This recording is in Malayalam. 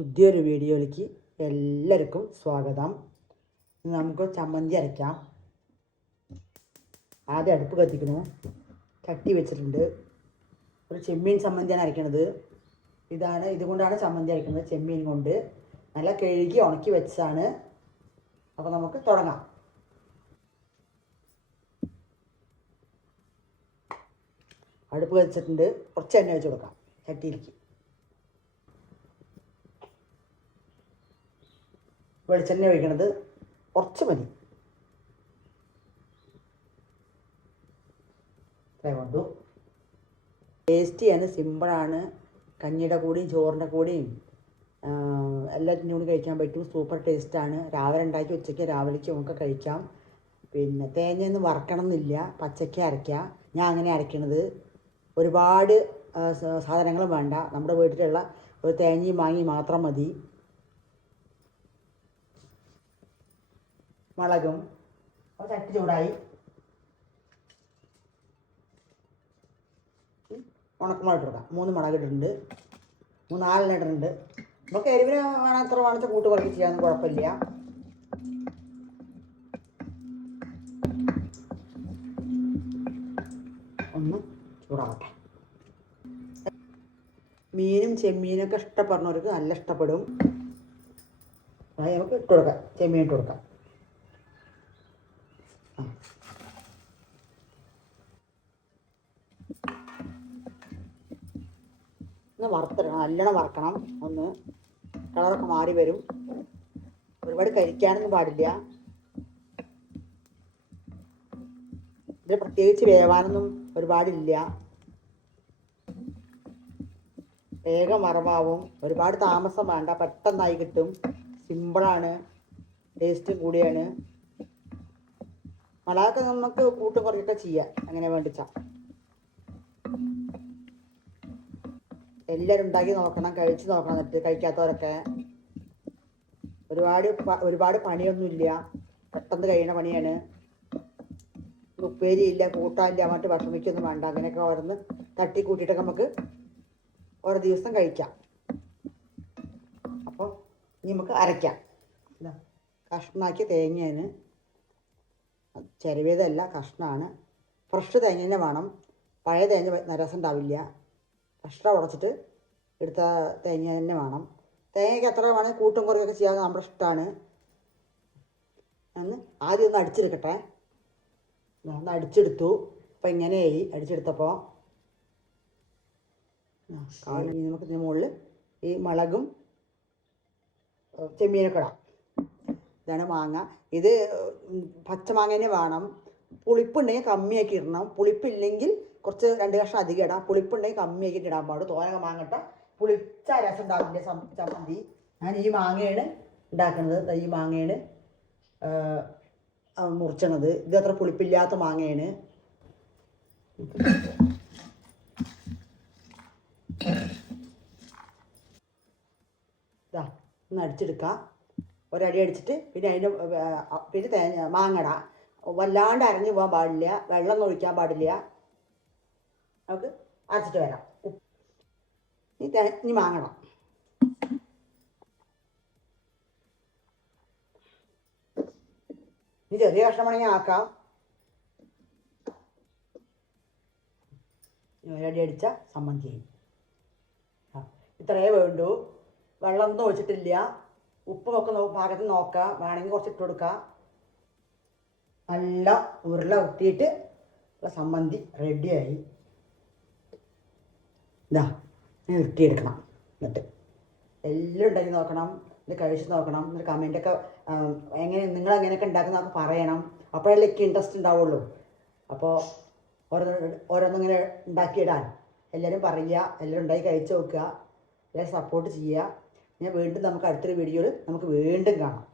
പുതിയൊരു വീഡിയോയിലേക്ക് എല്ലാവർക്കും സ്വാഗതം. നമുക്ക് ചമ്മന്തി അരയ്ക്കാം. ആദ്യം അടുപ്പ് കത്തിക്കുന്നു. ചട്ടി വെച്ചിട്ടുണ്ട്. ഒരു ചെമ്മീൻ ചമ്മന്തിയാണ് അരയ്ക്കണത്. ഇതാണ് ഇതുകൊണ്ടാണ് ചമ്മന്തി അരയ്ക്കുന്നത് ചെമ്മീൻ കൊണ്ട്. നല്ല കഴുകി ഉണക്കി വെച്ചാണ് അപ്പോൾ നമുക്ക് തുടങ്ങാം. അടുപ്പ് വെച്ചിട്ടുണ്ട് കുറച്ച് എണ്ണ വെച്ച് കൊടുക്കാം ചട്ടിയിലേക്ക്. വെളിച്ചെണ്ണ ഒഴിക്കണത് കുറച്ച് മതി. ഇത്രയും ടേസ്റ്റ് ചെയ്യാൻ സിമ്പിളാണ് കഞ്ഞിയുടെ കൂടിയും ചോറിന്റെ കൂടിയും എല്ലാത്തിനും കൂടി കഴിക്കാൻ പറ്റും. സൂപ്പർ ടേസ്റ്റാണ് രാവിലെ ഉണ്ടാക്കി ഉച്ചയ്ക്ക് രാവിലേക്ക് നമുക്ക് കഴിക്കാം. പിന്നെ തേങ്ങയൊന്നും വറക്കണം എന്നില്ല പച്ചയ്ക്ക് അരയ്ക്കാം. ഞാൻ അങ്ങനെ അരയ്ക്കണത്. ഒരുപാട് സാധനങ്ങളും വേണ്ട. നമ്മുടെ വീട്ടിലുള്ള ഒരു തേങ്ങയും വാങ്ങി മാത്രം മതി. മുളകും അപ്പോൾ ചട്ടി ചൂടായി. ഉണക്കമുളക് ഇട്ടിടാം. മൂന്ന് മുളക് ഇട്ടിട്ടുണ്ട്. മൂന്ന് നാലെണ്ണ ഇട്ടിട്ടുണ്ട്. നമുക്ക് എരിവിന് വേണം എത്ര വേണമെന്ന് കൂട്ട് കുറച്ച് ചെയ്യാൻ കുഴപ്പമില്ല. ഒന്ന് ചൂടാവട്ടെ. മീനും ചെമ്മീനൊക്കെ ഇഷ്ടപ്പെടുന്നവർക്ക് നല്ല ഇഷ്ടപ്പെടും. നമുക്ക് ഇട്ട് കൊടുക്കാം. ചെമ്മീൻ ഇട്ട് കൊടുക്കാം. ഒന്ന് വറുത്തരണം നല്ലോണം വറക്കണം. ഒന്ന് കളറൊക്കെ മാറി വരും. ഒരുപാട് കരിക്കാനൊന്നും പാടില്ല. ഇതിൽ പ്രത്യേകിച്ച് വേവാനൊന്നും ഒരുപാടില്ല. വേഗം വറവാവും. ഒരുപാട് താമസം വേണ്ട. പെട്ടെന്നായി കിട്ടും. സിമ്പിളാണ്. ടേസ്റ്റും കൂടിയാണ്. മുളകൊക്കെ നമുക്ക് കൂട്ട് കുറച്ചൊക്കെ ചെയ്യാം. അങ്ങനെ വേണ്ടിച്ചാ. എല്ലാവരും ഉണ്ടാക്കി നോക്കണം കഴിച്ച് നോക്കണം എന്നിട്ട് കഴിക്കാത്തവരൊക്കെ. ഒരുപാട് ഒരുപാട് പണിയൊന്നുമില്ല പെട്ടെന്ന് കഴിയണ പണിയാണ്. ഉപ്പേരിയില്ല കൂട്ടാനില്ല മറ്റ് വിഷമിക്കൊന്നും വേണ്ട. അങ്ങനെയൊക്കെ ഓരോന്ന് തട്ടി കൂട്ടിയിട്ടൊക്കെ നമുക്ക് ഓരോ ദിവസം കഴിക്കാം. അപ്പോൾ ഇനി നമുക്ക് അരയ്ക്കാം. കഷ്ണാക്കി തേങ്ങയാണ്. ചിരവിയതല്ല കഷ്ണമാണ്. ഫ്രഷ് തേങ്ങ തന്നെ വേണം. പഴയ തേങ്ങ നരസം രസം ഉണ്ടാവില്ല എക്സ്ട്രാ ഉടച്ചിട്ട് എടുത്ത തേങ്ങ തന്നെ വേണം. തേങ്ങയ്ക്ക് എത്ര വേണമെങ്കിൽ കൂട്ടും കുറയൊക്കെ ചെയ്യാൻ നമ്മുടെ ഇഷ്ടമാണ് ഒന്ന് ആദ്യം ഒന്ന് അടിച്ചെടുക്കട്ടെ. ഒന്ന് അടിച്ചെടുത്തു. അപ്പം ഇങ്ങനെയായി അടിച്ചെടുത്തപ്പോൾ കാണും. നമുക്ക് ഇതിന് മുകളിൽ ഈ മുളകും ചെമ്മീനൊക്കെ ഇടാം. ഇതാണ് മാങ്ങ. ഇത് പച്ചമാങ്ങ തന്നെ വേണം. പുളിപ്പുണ്ടെങ്കിൽ കമ്മിയാക്കി ഇടണം. പുളിപ്പില്ലെങ്കിൽ കുറച്ച് രണ്ട് കഷ്ണം അധികം ഇടാം. പുളിപ്പുണ്ടെങ്കിൽ കമ്മിയാക്കി ഇടാൻ പാടും. തോനക മാങ്ങട്ട പുളിച്ച രസം സം- ചമ്മന്തി. ഞാൻ ഈ മാങ്ങയാണ് ഉണ്ടാക്കുന്നത്. ഈ മാങ്ങയാണ് മുറിച്ചണത്. ഇത് അത്ര പുളിപ്പില്ലാത്ത മാങ്ങയാണ്. ഇതാ ഒന്ന് അടിച്ചെടുക്കാം. ഒരടി അടിച്ചിട്ട് പിന്നെ അതിന്റെ പിന്നെ തേങ്ങ മാങ്ങട. വല്ലാണ്ട് അരഞ്ഞു പോകാൻ പാടില്ല. വെള്ളം ഒഴിക്കാൻ പാടില്ല. നമുക്ക് അരച്ചിട്ട് വരാം. ഇനി തേ ഇനി മാങ്ങണം. ഇനി ചെറിയ കഷ്ണം വേണമെങ്കിൽ ആക്കാം. ഒരടി അടിച്ച സമ്മന്തി ഇത്രയേ വേണ്ടൂ. വെള്ളം ഒന്നും ഒഴിച്ചിട്ടില്ല. ഉപ്പുമൊക്കെ നോക്കുന്ന പാകത്തിൽ നോക്കുക വേണമെങ്കിൽ കുറച്ച് ഇട്ട് കൊടുക്കുക നല്ല ഉരുള കുത്തിയിട്ട് ഉള്ള സമ്മന്തി റെഡിയായി ഇതാ ഉരുട്ടിയെടുക്കണം. എന്നിട്ട് എല്ലാം ഉണ്ടാക്കി നോക്കണം. ഇത് കഴിച്ച് നോക്കണം. എന്നിട്ട് കമന്റൊക്കെ എങ്ങനെ നിങ്ങൾ എങ്ങനെയൊക്കെ ഉണ്ടാക്കുന്നതൊക്കെ പറയണം. അപ്പോഴല്ലേ എനിക്ക് ഇൻട്രസ്റ്റ് ഉണ്ടാവുള്ളൂ. അപ്പോൾ ഓരോ ഓരോന്നിങ്ങനെ ഉണ്ടാക്കിയിടാൻ. എല്ലാവരും പറയുക. എല്ലാവരും ഉണ്ടാക്കി കഴിച്ച് നോക്കുക. എല്ലാവരും സപ്പോർട്ട് ചെയ്യുക. ഞാൻ വീണ്ടും നമുക്ക് അടുത്തൊരു വീഡിയോയിൽ നമുക്ക് വീണ്ടും കാണാം.